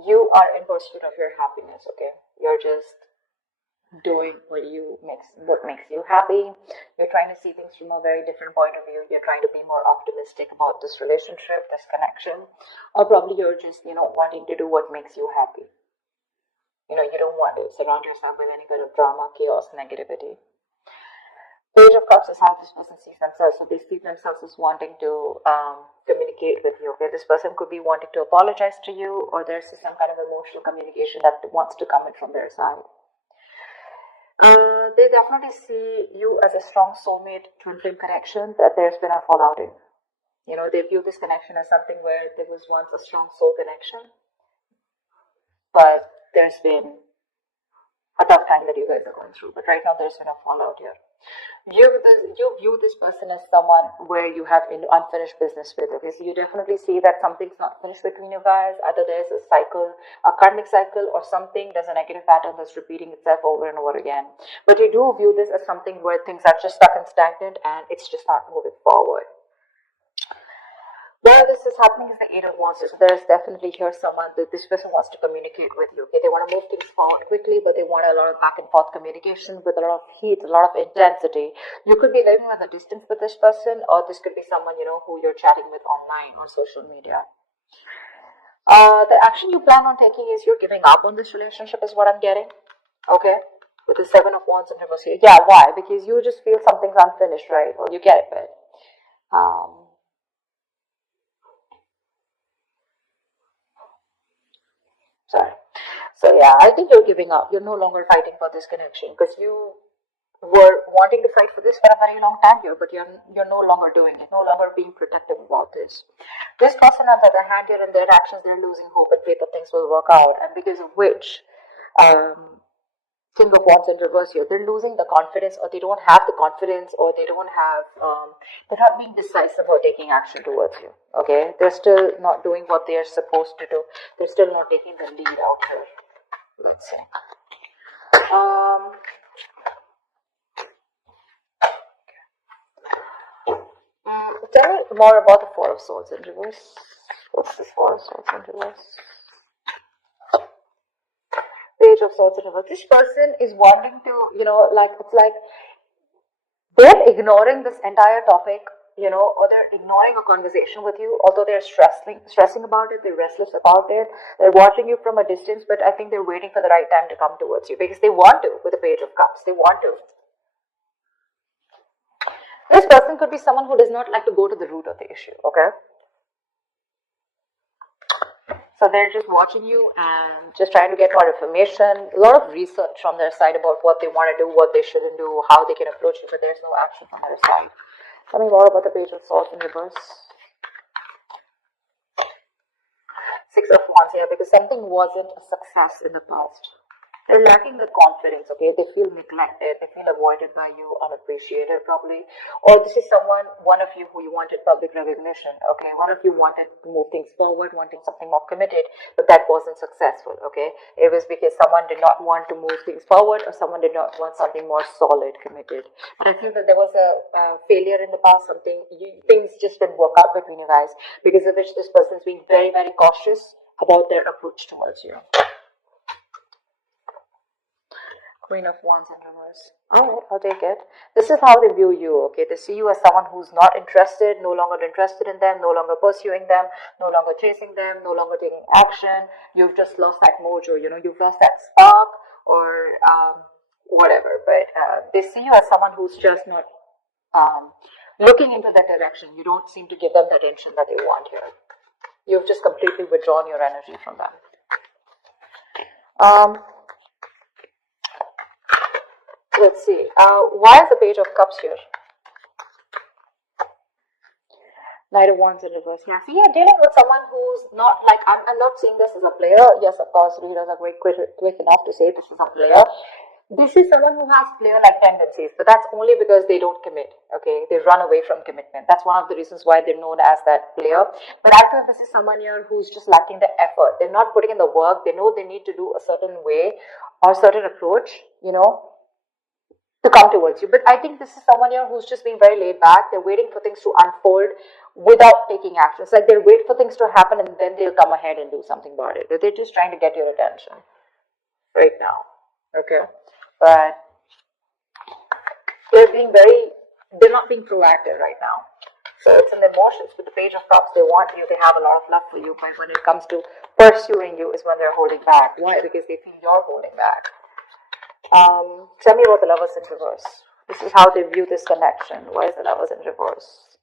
You are in pursuit of your happiness, okay? You're just doing what makes you happy. You're trying to see things from a very different point of view. You're trying to be more optimistic about this relationship, this connection, or probably you're just, wanting to do what makes you happy. You don't want to surround yourself with any kind of drama, chaos, negativity. Page of Cups is how this person sees themselves. So they see themselves as wanting to communicate with you. Okay, this person could be wanting to apologize to you, or there's some kind of emotional communication that wants to come in from their side. They definitely see you as a strong soulmate twin flame connection that there's been a fallout in. They view this connection as something where there was once a strong soul connection, but there's been a tough time that you guys are going through. But right now, there's been a fallout here. You view this person as someone where you have unfinished business with. Okay, so you definitely see that something's not finished between you guys. Either there's a cycle, a karmic cycle, or something. There's a negative pattern that's repeating itself over and over again. But you do view this as something where things are just stuck and stagnant, and it's just not moving forward. Where this is happening is the Eight of Wands. So there is definitely here someone that this person wants to communicate with you. Okay, they want to move things forward quickly, but they want a lot of back and forth communication with a lot of heat, a lot of intensity. You could be living at a distance with this person, or this could be someone who you're chatting with online on social media. The action you plan on taking is you're giving up on this relationship, is what I'm getting. Okay, with the Seven of Wands in reverse here. Yeah, why? Because you just feel something's unfinished, right? Well, you get it, but sorry. So yeah, I think you're giving up. You're no longer fighting for this connection because you were wanting to fight for this for a very long time here, but you're no longer doing it, no longer being protective about this. This person, on the other hand, here in their actions, they're losing hope and faith that things will work out, and because of which, King of Wands in reverse here, they're losing the confidence, or they don't have the confidence, or they don't have, they're not being decisive about taking action towards you. Okay, they're still not doing what they're supposed to do. They're still not taking the lead out here. Let's see. Tell me more about the Four of Swords in reverse. What's this Four of Swords in reverse? Page of Swords in reverse. This person is wanting to, it's like they're ignoring this entire topic, or they're ignoring a conversation with you, although they're stressing about it, they're restless about it, they're watching you from a distance, but I think they're waiting for the right time to come towards you because they want to with the Page of Cups. They want to. This person could be someone who does not like to go to the root of the issue, okay? So they're just watching you and just trying to get more information, a lot of research from their side about what they want to do, what they shouldn't do, how they can approach you, but there's no action from their side. Tell me more about the Page of Swords in reverse. Six of Wands here, because something wasn't a success in the past. They're lacking the confidence, okay? They feel neglected, they feel avoided by you, unappreciated probably. Or this is one of you who you wanted public recognition, okay? One of you wanted to move things forward, wanting something more committed, but that wasn't successful, okay? It was because someone did not want to move things forward, or someone did not want something more solid, committed. But I feel that there was a failure in the past, things just didn't work out between you guys, because of which this person is being very, very cautious about their approach towards you. Queen of Wands in reverse. Alright, I'll take it. This is how they view you, okay? They see you as someone who's not interested, no longer interested in them, no longer pursuing them, no longer chasing them, no longer taking action. You've just lost that mojo, you've lost that spark, or whatever. But they see you as someone who's just not looking into that direction. You don't seem to give them the attention that they want here. You've just completely withdrawn your energy from them. Let's see. Why is the Page of Cups here? Knight of Wands in reverse. Yeah, see, you're dealing with someone who's not like, I'm not seeing this as a player. Yes, of course, readers are quick enough to say this is a player. This is someone who has player-like tendencies, but that's only because they don't commit, okay? They run away from commitment. That's one of the reasons why they're known as that player. But I feel this is someone here who's just lacking the effort. They're not putting in the work. They know they need to do a certain way or certain approach, to come towards you. But I think this is someone here who's just being very laid back. They're waiting for things to unfold without taking action. It's like they'll wait for things to happen and then they'll come ahead and do something about it. They're just trying to get your attention right now. Okay. But they're not being proactive right now. So it's in the emotions. With the Page of Cups, they want you, they have a lot of love for you, but when it comes to pursuing you is when they're holding back. Why? Because they feel you're holding back. Tell me about the Lovers in reverse. This is how they view this connection. Why is the Lovers in reverse?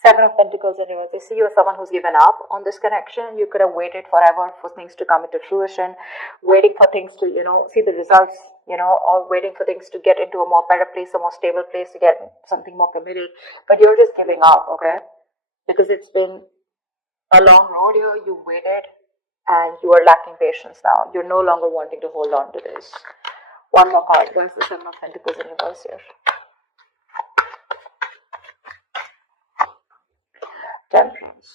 Seven of Pentacles in reverse. They see you as someone who's given up on this connection. You could have waited forever for things to come into fruition, waiting for things to, see the results, or waiting for things to get into a more better place, a more stable place, to get something more committed. But you're just giving up, okay? Because it's been a long road here. You waited and you are lacking patience now. You're no longer wanting to hold on to this. One more card. Where's the Seven of Pentacles in reverse here? Temperance.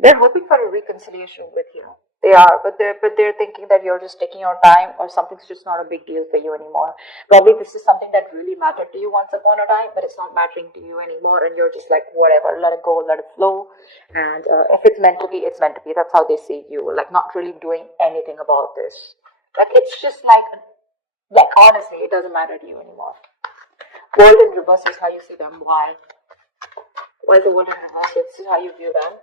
They're hoping for a reconciliation with you. They are, but they're thinking that you're just taking your time, or something's just not a big deal for you anymore. Probably this is something that really mattered to you once upon a time, but it's not mattering to you anymore, and you're just like, whatever, let it go, let it flow. And if it's meant to be, it's meant to be. That's how they see you. Like, not really doing anything about this. Like, it's just like honestly, it doesn't matter to you anymore. World in reverse is how you see them. Why? Why is the world in reverse? This is how you view them.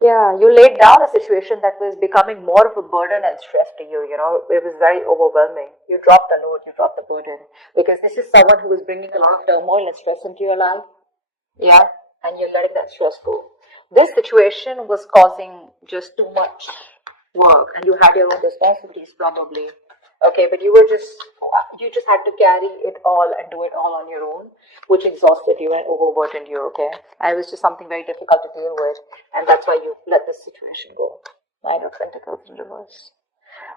Yeah, you laid down a situation that was becoming more of a burden and stress to you, It was very overwhelming. You dropped the load, you dropped the burden. Because this is someone who was bringing a lot of turmoil and stress into your life. Yeah, and you're letting that stress go. This situation was causing just too much work, and you had your own responsibilities probably. Okay, but you just had to carry it all and do it all on your own, which exhausted you and overburdened you, okay? And it was just something very difficult to deal with, and that's why you let this situation go. Nine of Pentacles in reverse.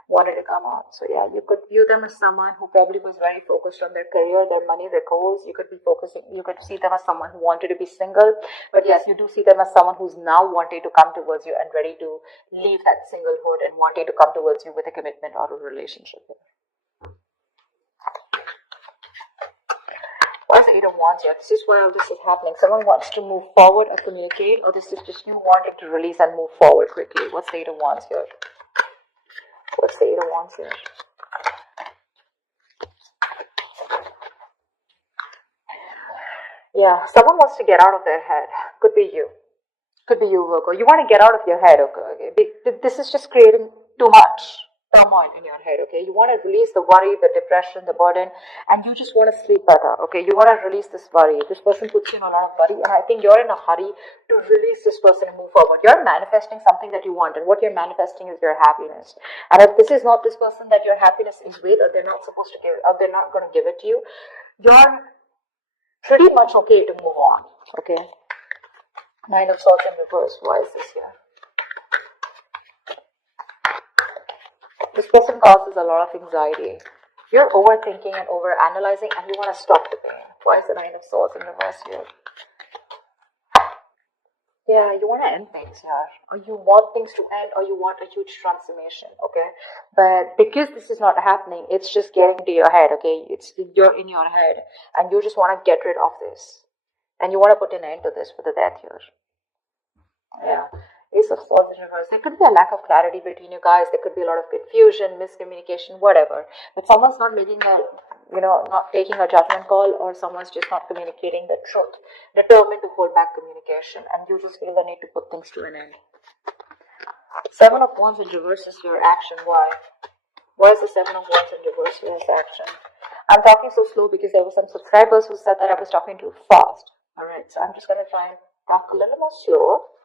Wanted to come out. So yeah, you could view them as someone who probably was very focused on their career, their money, their goals. You could see them as someone who wanted to be single. But yes, you do see them as someone who's now wanting to come towards you and ready to leave that singlehood and wanting to come towards you with a commitment or a relationship. What's the Eight of Wands here? This is where all this is happening. Someone wants to move forward or communicate, or this is just you wanting to release and move forward quickly. What's the Eight of Wands here? What's the Eight of Wands here? Yeah, someone wants to get out of their head. Could be you. Could be you, Virgo. You want to get out of your head, okay? This is just creating too much turmoil in your head, okay? You want to release the worry, the depression, the burden, and you just want to sleep better, okay? You want to release this worry. This person puts you in a lot of worry, and I think you're in a hurry to release this person and move forward. You're manifesting something that you want, and what you're manifesting is your happiness. And if this is not this person that your happiness is with, or they're not supposed to give, or they're not going to give it to you, you're pretty much okay to move on, okay? Nine of Swords in reverse. Why is this here? This person causes a lot of anxiety. You're overthinking and overanalyzing, and you want to stop the pain. Why is the Nine of Swords in reverse here? Yeah, you want to end things here. Or you want things to end, or you want a huge transformation, okay? But because this is not happening, it's just getting to your head, okay? You're in your head, and you just want to get rid of this. And you want to put an end to this with the Death here. Yeah. Ace of Swords in reverse. There could be a lack of clarity between you guys. There could be a lot of confusion, miscommunication, whatever. But someone's not making not taking a judgment call, or someone's just not communicating the truth. Determined to hold back communication, and you just feel the need to put things to an end. Seven of Wands in reverse is your action. Why? Why is the Seven of Wands in reverse your action? I'm talking so slow because there were some subscribers who said that I was talking too fast. Alright, so I'm just going to try and talk a little more slow.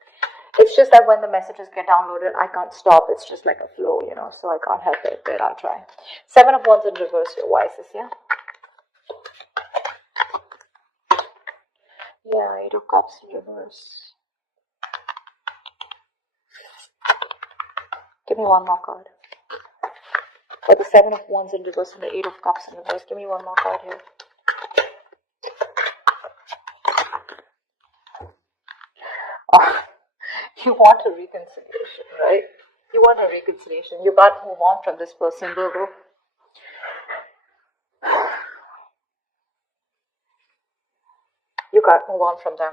It's just that when the messages get downloaded, I can't stop. It's just like a flow, so I can't help it, but I'll try. Seven of Wands in reverse, your Why is this, yeah? Yeah, Eight of Cups in reverse. Give me one more card. For the Seven of Wands in reverse and the Eight of Cups in reverse, give me one more card here. Oh. You want a reconciliation, right? You want a reconciliation. You can't move on from this person, Virgo. you can't move on from them.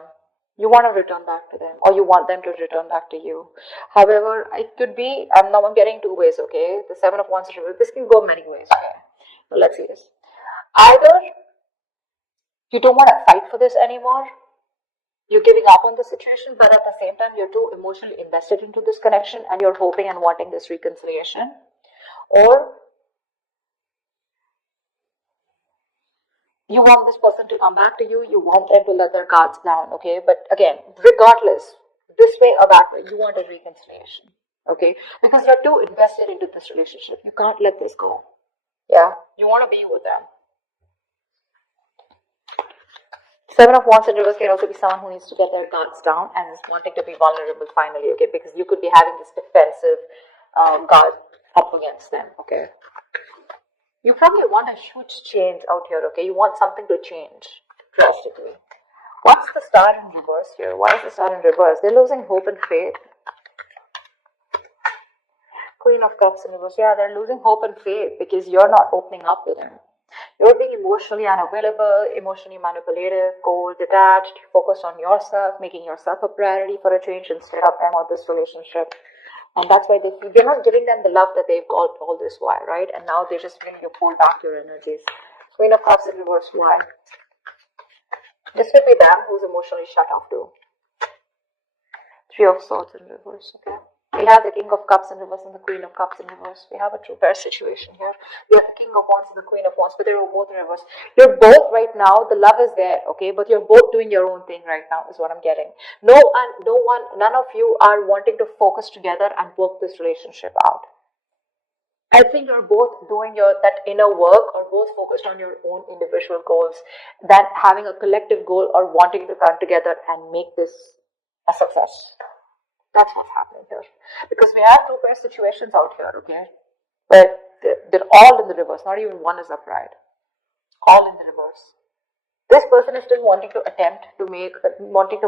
You want to return back to them, or you want them to return back to you. However, it could be, now I'm getting two ways, okay? The Seven of Wands reverse, this can go many ways, okay? Now let's see this. Either you don't want to fight for this anymore, you're giving up on the situation, but at the same time, you're too emotionally invested into this connection and you're hoping and wanting this reconciliation. Or you want this person to come back to you, you want them to let their guards down, okay? But again, regardless, this way or that way, you want a reconciliation, okay? Because you're too invested into this relationship. You can't let this go. Yeah, you want to be with them. Seven of Wands in reverse can also be someone who needs to get their guards down and is wanting to be vulnerable finally, okay? Because you could be having this defensive guard up against them, okay? You probably want a huge change out here, okay? You want something to change drastically. What's the star in reverse here? Why is the star in reverse? They're losing hope and faith. Queen of Cups in reverse. Yeah, they're losing hope and faith because you're not opening up to them. You're being emotionally unavailable, emotionally manipulative, cold, detached, focused on yourself, making yourself a priority for a change instead of them or this relationship. And that's why you're not giving them the love that they've got all this while, right? And now they're just feeling you pull back your energies. Queen of Cups in reverse, why? This could be them who's emotionally shut off too. Three of Swords in reverse, okay? We have the King of Cups in reverse and the Queen of Cups in reverse. We have a true pair situation here. We have the King of Wands and the Queen of Wands, but they're both in reverse. You're both right now, the love is there, okay? But you're both doing your own thing right now, is what I'm getting. None of you are wanting to focus together and work this relationship out. I think you're both doing that inner work or both focused on your own individual goals than having a collective goal or wanting to come together and make this a success. That's what's happening here. Because we have two pair situations out here, okay? But they're all in the reverse. Not even one is upright. All in the reverse. This person is still wanting to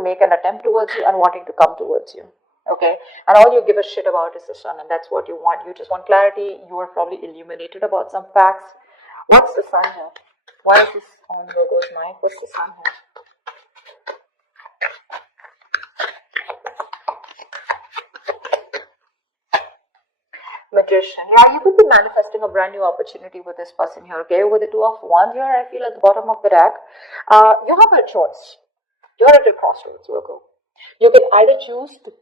make an attempt towards you and wanting to come towards you. Okay? And all you give a shit about is the sun, and that's what you want. You just want clarity. You are probably illuminated about some facts. What's the sun here? Why is this on Virgo's mind? What's the sun here? Magician. Yeah, you could be manifesting a brand new opportunity with this person here, okay? With the Two of Wands here, I feel at the bottom of the deck, you have a choice. You're at a crossroads, Virgo. You can either choose to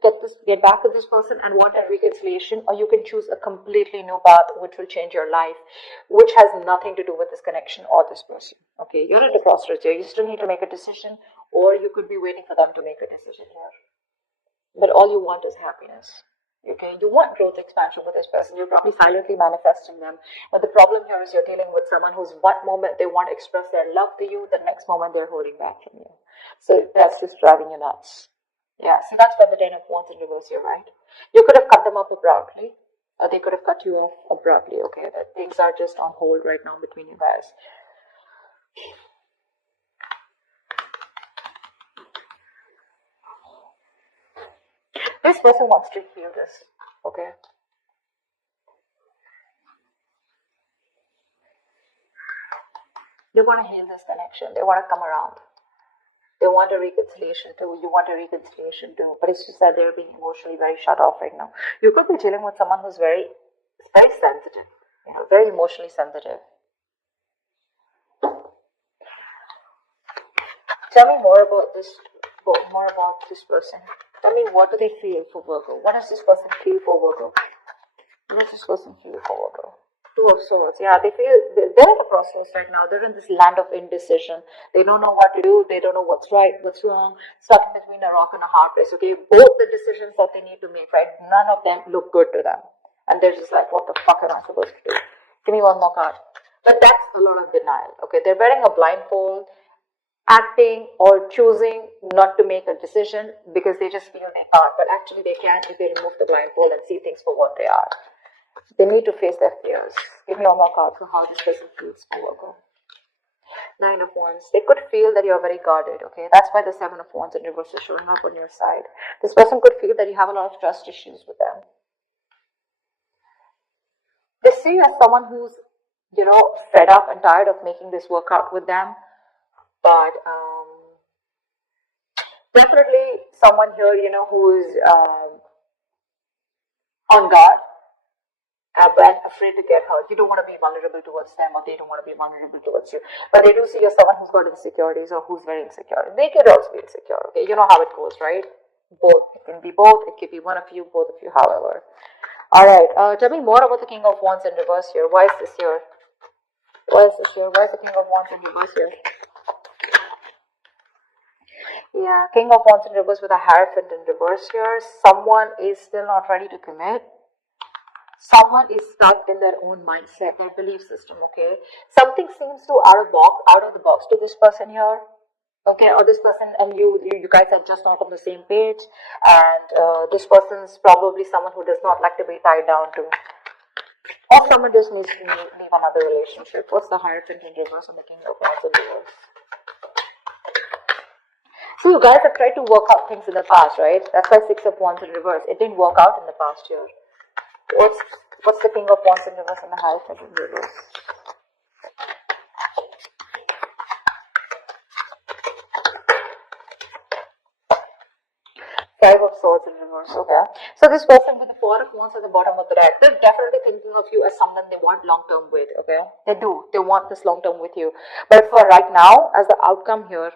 get back to this person and want a reconciliation, or you can choose a completely new path which will change your life, which has nothing to do with this connection or this person. Okay, you're at a crossroads here. You still need to make a decision, or you could be waiting for them to make a decision here. But all you want is happiness. Okay, you want growth expansion with this person. You're probably silently manifesting them. But the problem here is you're dealing with someone who's one moment they want to express their love to you, the next moment they're holding back from you. So that's just driving you nuts. Yeah, so that's why the Ten of Wands in reverse here, right? You could have cut them up abruptly, or they could have cut you off abruptly, okay? That things are just on hold right now between you guys. This person wants to heal this, okay? They want to heal this connection. They want to come around. They want a reconciliation too. You want a reconciliation too. But it's just that they're being emotionally very shut off right now. You could be dealing with someone who's very sensitive, very emotionally sensitive. Tell me more about this person. Tell me, what do they feel for Virgo? What does this person feel for Virgo? What does this person feel for Virgo? Two of Swords. Yeah, they're at a crossroads right now. They're in this land of indecision. They don't know what to do. They don't know what's right, what's wrong. Stuck in between a rock and a hard place. Okay, both the decisions that they need to make, right? None of them look good to them, and they're just like, what the fuck am I supposed to do? Give me one more card. But that's a lot of denial. Okay, they're wearing a blindfold, acting or choosing not to make a decision because they just feel they can't, but actually they can if they remove the blindfold and see things for what they are. They need to face their fears. Give me one more card for how this person feels for Virgo. Nine of Wands. They could feel that you're very guarded, okay? That's why the Seven of Wands in reverse is showing up on your side. This person could feel that you have a lot of trust issues with them. They see you as someone who's, fed up and tired of making this work out with them. But someone here, who's on guard, but afraid to get hurt. You don't want to be vulnerable towards them, or they don't want to be vulnerable towards you. But they do see you're someone who's got insecurities or who's very insecure. They could also be insecure, okay? You know how it goes, right? Both. It can be both. It could be one of you, both of you, however. Alright, tell me more about the King of Wands in reverse here. Why is this here? Why is this here? Why is the King of Wands in reverse here? Yeah, King of Wands in reverse with a Hierophant in reverse here. Someone is still not ready to commit. Someone is stuck in their own mindset, their belief system, okay? Something seems to out of the box to this person here, okay? Or this person and you guys are just not on the same page, and this person's probably someone who does not like to be tied down to, or someone just needs to leave another relationship. What's the Hierophant in reverse and the King of Wands in reverse? So you guys have tried to work out things in the past, right? That's why Six of Wands in reverse. It didn't work out in the past year. What's the King of Wands in reverse and the Hierophant in reverse? Five of Swords in reverse, okay. So this person with the Four of Wands at the bottom of the deck, they're definitely thinking of you as someone they want long-term with, okay. They do. They want this long-term with you. But for right now, as the outcome here,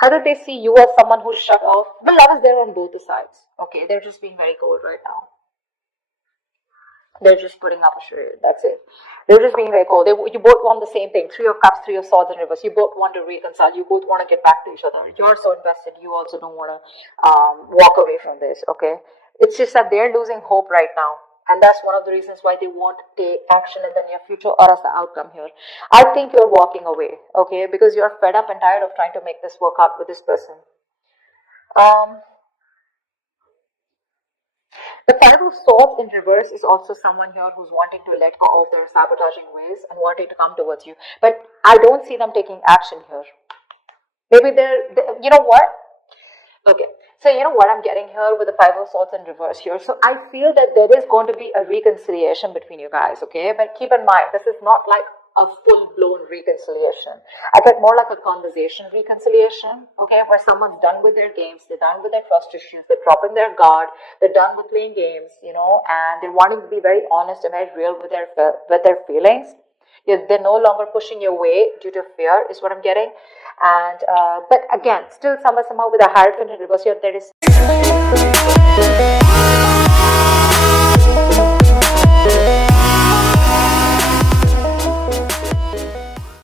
how do they see you as someone who's shut off? The love is there on both the sides. Okay, they're just being very cold right now. They're just putting up a charade. That's it. They're just being very cold. You both want the same thing. Three of Cups, Three of Swords in reverse. You both want to reconcile. You both want to get back to each other. You're so invested. You also don't want to walk away from this. Okay. It's just that they're losing hope right now. And that's one of the reasons why they won't take action in the near future or as the outcome here. I think you're walking away, okay, because you're fed up and tired of trying to make this work out with this person. The Five of Swords in reverse is also someone here who's wanting to let go of their sabotaging ways and wanting to come towards you. But I don't see them taking action here. Maybe you know what? Okay, so you know what I'm getting here with the Five of Swords in reverse here. So I feel that there is going to be a reconciliation between you guys, okay? But keep in mind, this is not like a full-blown reconciliation. I get more like a conversation reconciliation, okay? Where someone's done with their games, they're done with their trust issues, they're dropping their guard, they're done with playing games, and they're wanting to be very honest and very real with their feelings. They're no longer pushing your way due to fear, is what I'm getting. And but again, still somehow with a Hierophant in reverse here, there is